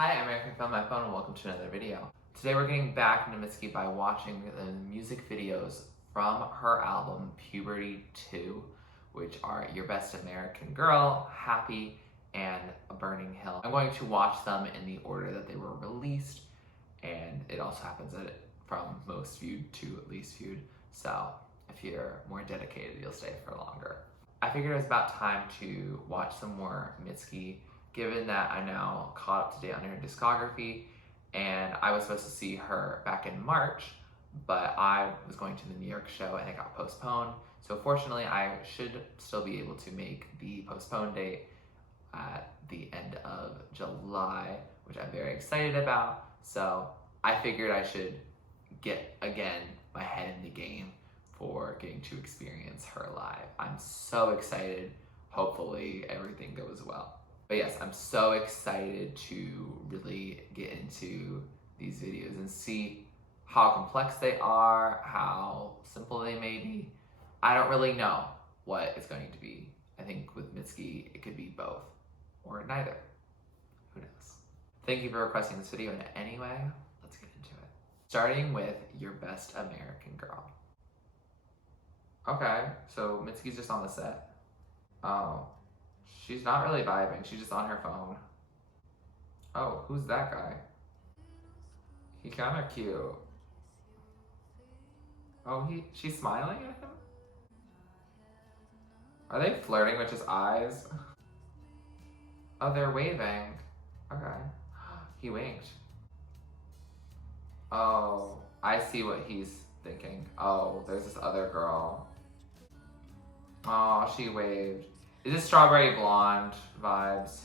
Hi, I'm Eric from My Phone and welcome to another video. Today we're getting back into Mitski by watching the music videos from her album Puberty 2, which are Your Best American Girl, Happy, and A Burning Hill. I'm going to watch them in the order that they were released, and it also happens that from most viewed to least viewed, so if you're more dedicated, you'll stay for longer. I figured it was about time to watch some more Mitski, given that I'm now caught up to date on her discography, and I was supposed to see her back in March, but I was going to the New York show and it got postponed. So fortunately, I should still be able to make the postponed date at the end of July, which I'm very excited about. So I figured I should get, again, my head in the game for getting to experience her live. I'm so excited. Hopefully everything goes well. But yes, I'm so excited to really get into these videos and see how complex they are, how simple they may be. I don't really know what it's going to be. I think with Mitski, it could be both or neither. Who knows? Thank you for requesting this video in any way. Let's get into it. Starting with Your Best American Girl. Okay, so Mitski's just on the set. Oh. She's not really vibing, she's just on her phone. Oh, who's that guy? He kinda cute. Oh, she's smiling at him? Are they flirting with his eyes? Oh, they're waving. Okay. He winked. Oh, I see what he's thinking. Oh, there's this other girl. Oh, she waved. Is this Strawberry Blonde vibes?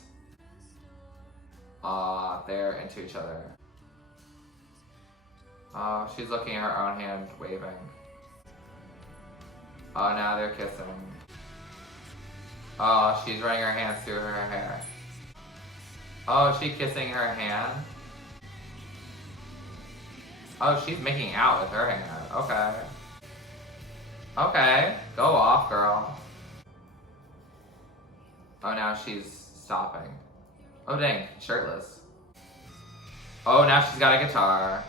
They're into each other. Oh, she's looking at her own hand, waving. Oh, now they're kissing. Oh, she's running her hands through her hair. Oh, is she kissing her hand? Oh, she's making out with her hand. Okay. Okay, go off, girl. Oh, now she's stopping. Oh, dang, shirtless. Oh, now she's got a guitar.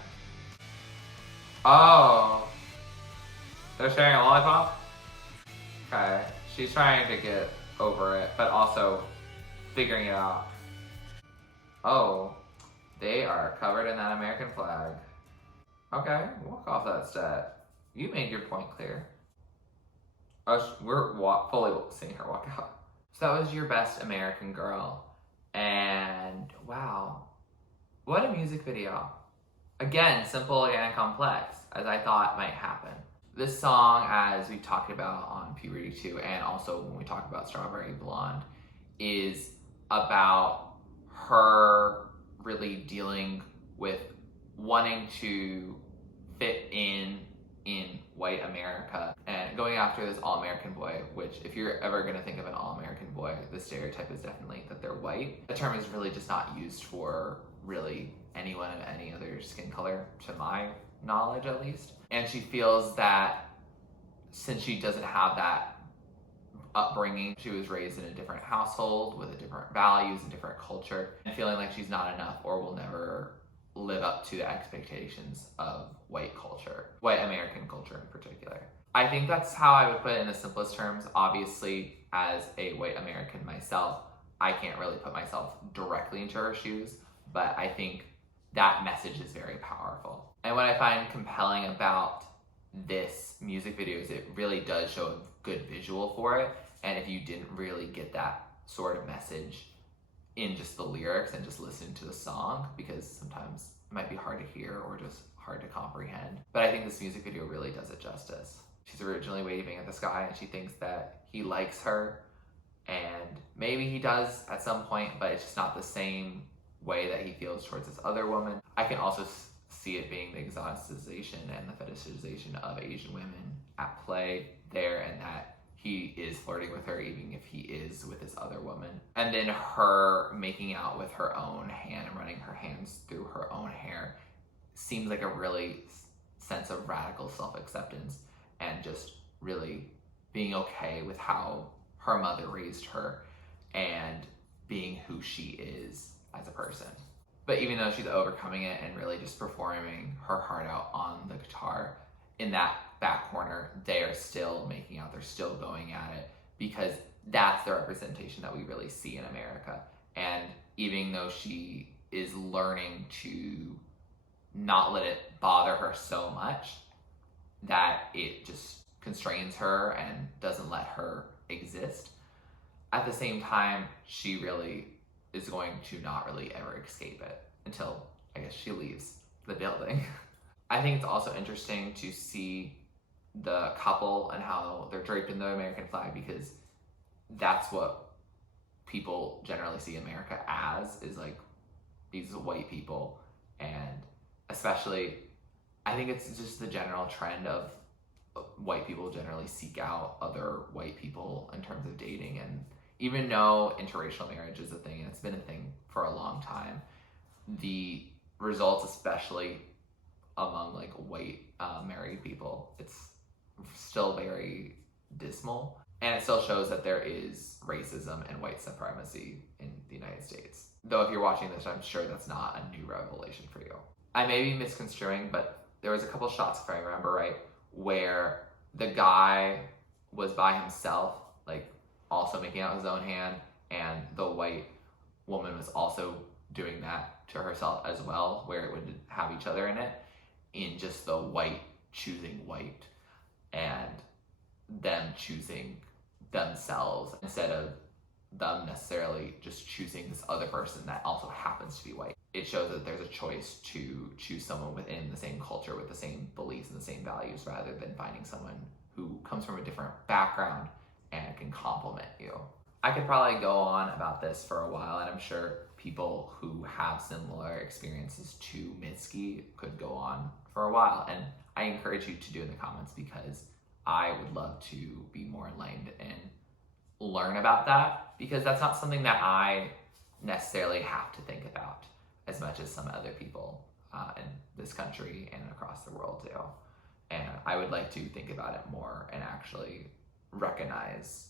Oh. They're sharing a lollipop? Okay, she's trying to get over it, but also figuring it out. Oh, they are covered in that American flag. Okay, walk off that set. You made your point clear. Oh, we're fully seeing her walk out. So that was Your Best American Girl, and wow, what a music video. Again, simple and complex, as I thought might happen. This song, as we talked about on Puberty 2, and also when we talk about Strawberry Blonde, is about her really dealing with wanting to fit in white America and going after this all-American boy, which if you're ever going to think of an all-American boy, the stereotype is definitely that they're white. The term is really just not used for really anyone of any other skin color, to my knowledge at least. And she feels that since she doesn't have that upbringing, she was raised in a different household with a different values and different culture, and feeling like she's not enough or will never live up to the expectations of white culture, white American culture in particular. I think that's how I would put it in the simplest terms. Obviously, as a white American myself, I can't really put myself directly into her shoes, but I think that message is very powerful. And what I find compelling about this music video is it really does show a good visual for it, and if you didn't really get that sort of message in just the lyrics and just listen to the song, because sometimes it might be hard to hear or just hard to comprehend. But I think this music video really does it justice. She's originally waving at the sky and she thinks that he likes her, and maybe he does at some point, but it's just not the same way that he feels towards this other woman. I can also see it being the exoticization and the fetishization of Asian women at play there, and that he is flirting with her even if he is with this other woman. And then her making out with her own hand and running her hands through her own hair seems like a really sense of radical self-acceptance and just really being okay with how her mother raised her and being who she is as a person. But even though she's overcoming it and really just performing her heart out on the guitar, in that back corner, they are still making out, they're still going at it, because that's the representation that we really see in America. And even though she is learning to not let it bother her so much that it just constrains her and doesn't let her exist, at the same time, she really is going to not really ever escape it until, I guess, she leaves the building. I think it's also interesting to see the couple and how they're draped in the American flag, because that's what people generally see America as, is like these white people. And especially, I think it's just the general trend of white people generally seek out other white people in terms of dating. And even though interracial marriage is a thing, and it's been a thing for a long time, the results, especially among like white married people, it's still very dismal. And it still shows that there is racism and white supremacy in the United States. Though if you're watching this, I'm sure that's not a new revelation for you. I may be misconstruing, but there was a couple shots, if I remember right, where the guy was by himself, like also making out his own hand, and the white woman was also doing that to herself as well, where it would have each other in just the white choosing white and them choosing themselves instead of them necessarily just choosing this other person that also happens to be white. It shows that there's a choice to choose someone within the same culture with the same beliefs and the same values, rather than finding someone who comes from a different background and can complement you. I could probably go on about this for a while, and I'm sure people who have similar experiences to Mitski could go on for a while, and I encourage you to do in the comments, because I would love to be more enlightened and learn about that, because that's not something that I necessarily have to think about as much as some other people in this country and across the world do. And I would like to think about it more and actually recognize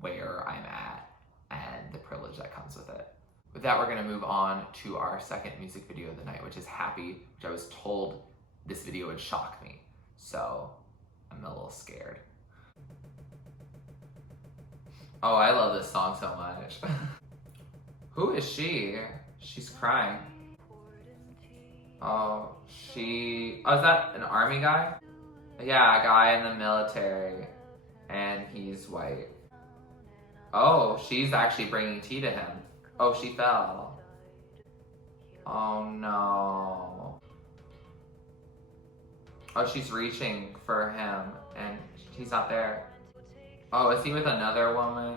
where I'm at and the privilege that comes with it. With that, we're going to move on to our second music video of the night, which is Happy, which I was told this video would shock me. So I'm a little scared. Oh, I love this song so much. Who is she? She's crying. Oh, is that an army guy? Yeah, a guy in the military, and he's white. Oh, she's actually bringing tea to him. Oh, she fell. Oh no. Oh, she's reaching for him, and he's not there. Oh, is he with another woman?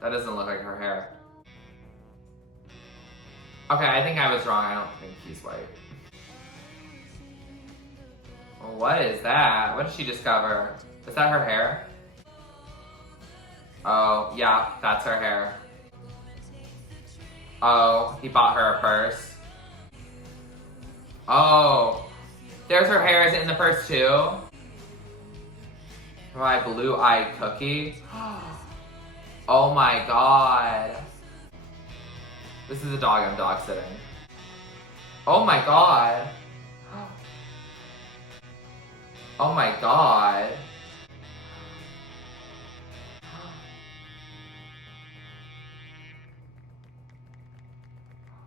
That doesn't look like her hair. Okay, I think I was wrong. I don't think he's white. Well, what is that? What did she discover? Is that her hair? Oh, yeah, that's her hair. Oh, he bought her a purse. Oh, there's her hair. Is it in the purse too? My blue-eyed cookie. Oh my god. This is a dog I'm dog sitting. Oh my god. Oh my god.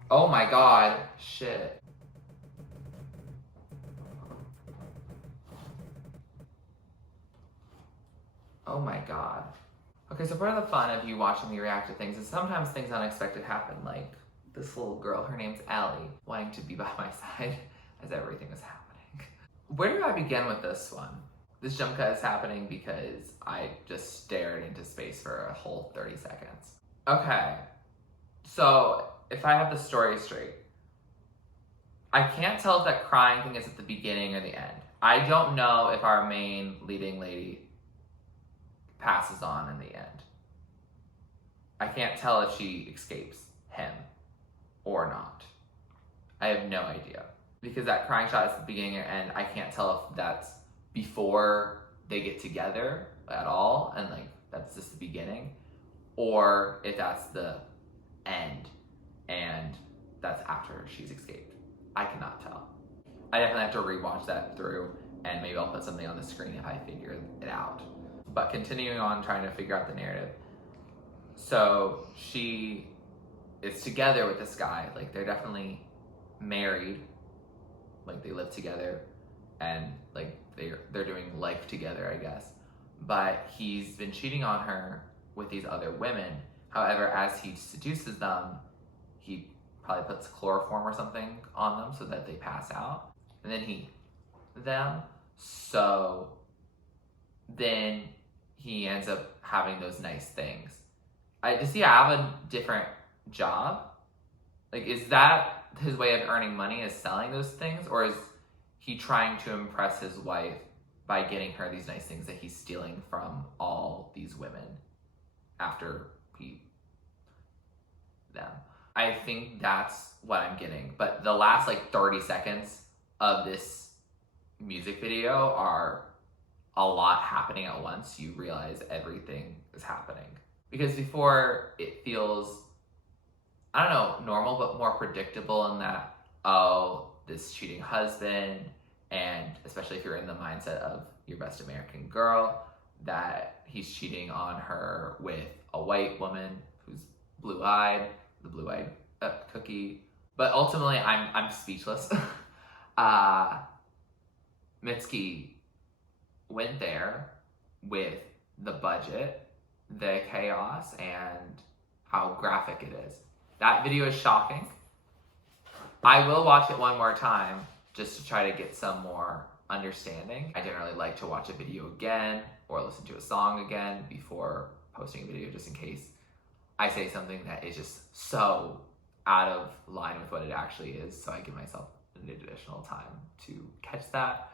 Oh my god. Shit. Oh my god. Okay, so part of the fun of you watching me react to things is sometimes things unexpected happen, like this little girl, her name's Ellie, wanting to be by my side as everything is happening. Where do I begin with this one? This jump cut is happening because I just stared into space for a whole 30 seconds. Okay, so if I have the story straight, I can't tell if that crying thing is at the beginning or the end. I don't know if our main leading lady passes on in the end. I can't tell if she escapes him or not. I have no idea. Because that crying shot is the beginning and end, I can't tell if that's before they get together at all, and like that's just the beginning, or if that's the end and that's after she's escaped. I cannot tell. I definitely have to rewatch that through, and maybe I'll put something on the screen if I figure it out. But continuing on trying to figure out the narrative. So she is together with this guy. Like, they're definitely married. Like, they live together, and like they're doing life together, I guess. But he's been cheating on her with these other women. However, as he seduces them, he probably puts chloroform or something on them so that they pass out. And then so then he ends up having those nice things. Does he have a different job? Like, is that his way of earning money, is selling those things? Or is he trying to impress his wife by getting her these nice things that he's stealing from all these women after them? I think that's what I'm getting. But the last like 30 seconds of this music video are a lot happening at once. You realize everything is happening. Because before, it feels, I don't know, normal, but more predictable in that, oh, this cheating husband, and especially if you're in the mindset of Your Best American Girl, that he's cheating on her with a white woman who's blue-eyed, the blue-eyed cookie. But ultimately, I'm speechless. Mitski went there with the budget, the chaos, and how graphic it is. That video is shocking. I will watch it one more time just to try to get some more understanding. I generally like to watch a video again or listen to a song again before posting a video, just in case I say something that is just so out of line with what it actually is, so I give myself an additional time to catch that.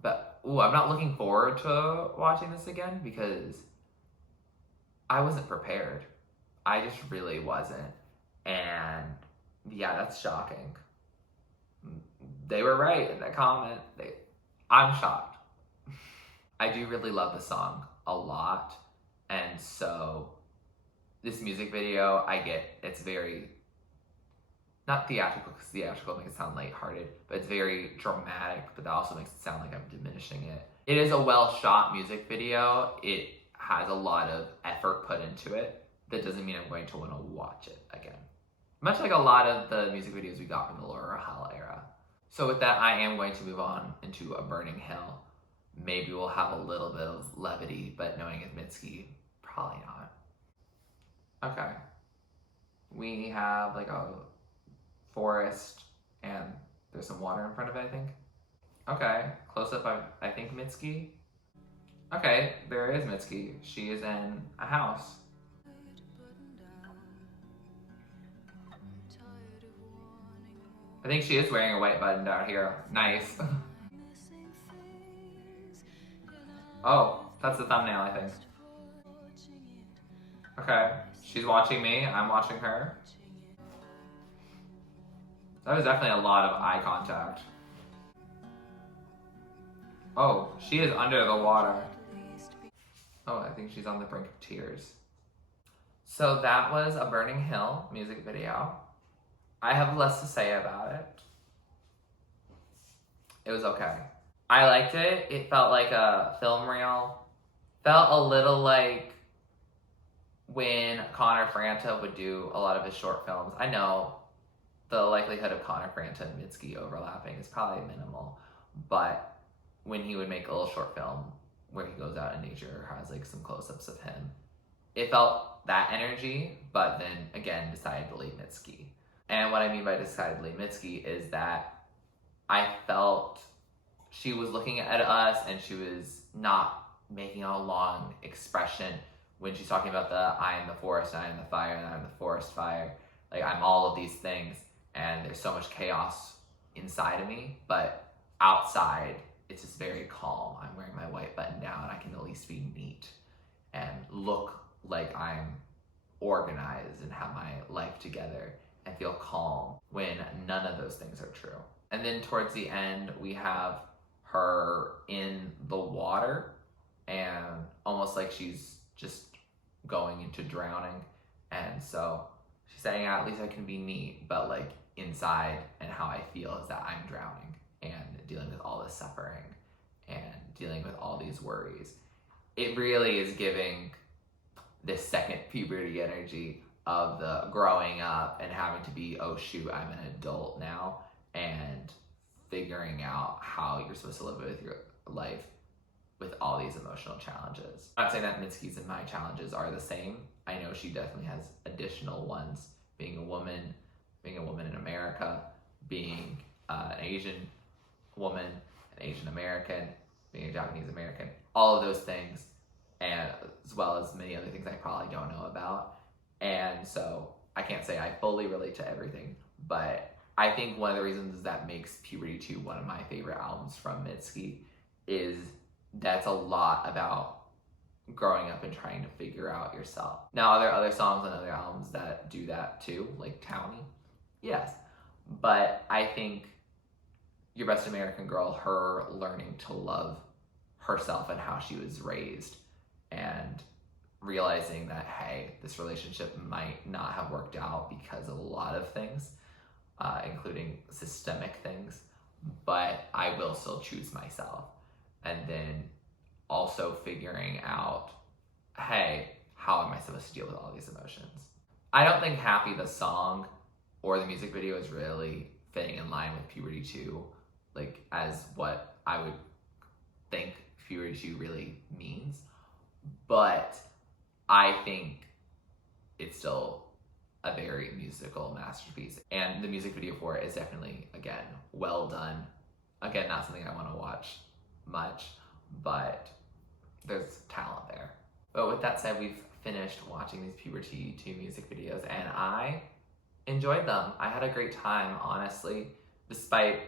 But I'm not looking forward to watching this again because I wasn't prepared. I just really wasn't. And yeah, that's shocking. They were right in that comment. I'm shocked. I do really love the song a lot. And so this music video, I get, it's very, not theatrical, because theatrical makes it sound lighthearted, but it's very dramatic, but that also makes it sound like I'm diminishing it. It is a well-shot music video. It has a lot of effort put into it. That doesn't mean I'm going to want to watch it again. Much like a lot of the music videos we got from the Laura Hall era. So with that, I am going to move on into A Burning Hill. Maybe we'll have a little bit of levity, but knowing it's Mitski, probably not. Okay. We have like a forest and there's some water in front of it, I think. Okay, close up, I think Mitski. Okay, there is Mitski. She is in a house. I think she is wearing a white button down here. Nice. Oh, that's the thumbnail, I think. Okay, she's watching me, I'm watching her. That was definitely a lot of eye contact. Oh, she is under the water. Oh, I think she's on the brink of tears. So that was A Burning Hill music video. I have less to say about it. It was okay. I liked it. It felt like a film reel. Felt a little like when Connor Franta would do a lot of his short films. I know the likelihood of Connor Franta and Mitski overlapping is probably minimal, but when he would make a little short film where he goes out in nature, has like some close-ups of him, it felt that energy, but then again decided to leave Mitski. And what I mean by decided to leave Mitski is that I felt she was looking at us and she was not making a long expression when she's talking about the I am the forest, I am the fire, and I am the forest fire. Like, I'm all of these things, and there's so much chaos inside of me, but outside, it's just very calm. I'm wearing my white button down. I can at least be neat and look like I'm organized and have my life together and feel calm when none of those things are true. And then towards the end, we have her in the water and almost like she's just going into drowning. And so She's saying, at least I can be neat, but like inside and how I feel is that I'm drowning and dealing with all this suffering and dealing with all these worries. It really is giving this second puberty energy of the growing up and having to be, oh shoot, I'm an adult now, and figuring out how you're supposed to live with your life with all these emotional challenges. I'm not saying that Mitski's and my challenges are the same. I know she definitely has additional ones, being a woman in America, being an Asian woman, an Asian American, being a Japanese American, all of those things, and as well as many other things I probably don't know about. And so I can't say I fully relate to everything, but I think one of the reasons that makes Puberty 2 one of my favorite albums from Mitski is that's a lot about growing up and trying to figure out yourself. Now, are there other songs on other albums that do that too, like Townie? Yes, but I think Your Best American Girl, her learning to love herself and how she was raised and realizing that, hey, this relationship might not have worked out because of a lot of things, including systemic things, but I will still choose myself. And then also figuring out, hey, how am I supposed to deal with all these emotions? I don't think Happy the song or the music video is really fitting in line with Puberty 2, like as what I would think Puberty 2 really means. But I think it's still a very musical masterpiece. And the music video for it is definitely, again, well done. Again, not something I want to watch much, but there's talent there. But with that said, we've finished watching these Puberty 2 music videos, and I enjoyed them. I had a great time, honestly, despite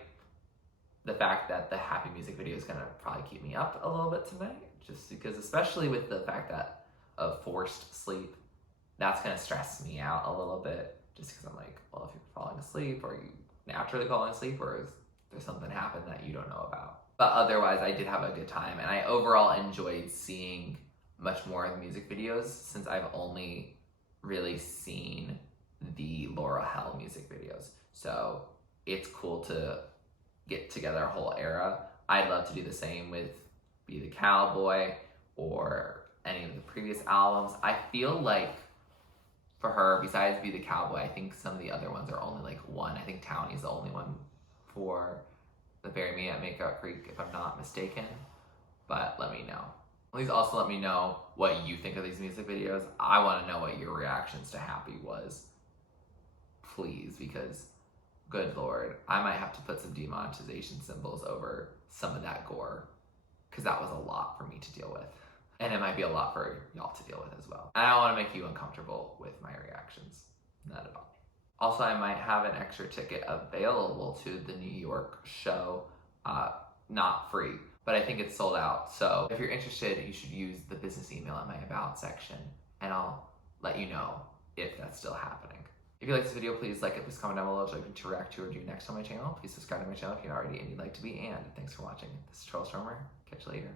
the fact that the Happy music video is gonna probably keep me up a little bit tonight, just because, especially with the fact that of forced sleep, that's gonna stress me out a little bit, just because I'm like, well, if you're falling asleep, or you naturally falling asleep, or is there something happened that you don't know about? But otherwise, I did have a good time, and I overall enjoyed seeing much more of the music videos, since I've only really seen the Laurel Hell music videos. So it's cool to get together a whole era. I'd love to do the same with Be the Cowboy or any of the previous albums. I feel like for her, besides Be the Cowboy, I think some of the other ones are only like one. I think Townie is the only one for the Bury Me at Makeout Creek, if I'm not mistaken. But let me know. Please also let me know what you think of these music videos. I want to know what your reactions to Happy was. Please, because good Lord, I might have to put some demonetization symbols over some of that gore, because that was a lot for me to deal with. And it might be a lot for y'all to deal with as well. And I don't want to make you uncomfortable with my reactions. Not at all. Also, I might have an extra ticket available to the New York show, not free, but I think it's sold out. So if you're interested, you should use the business email in my About section, and I'll let you know if that's still happening. If you like this video, please like it, please comment down below what you'd like to react to or do next on my channel. Please subscribe to my channel if you're not already and you'd like to be, and thanks for watching. This is TurtleStormer. Catch you later.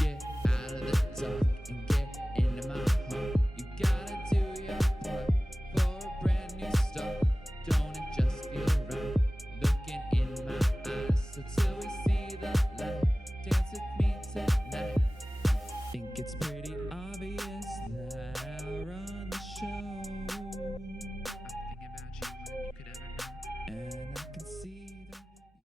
Get out of the dark and get into my heart. You gotta do your part for a brand new start. Don't it just feel right? Looking in my eyes, so till we see the light. Dance with me tonight. Think it's pretty.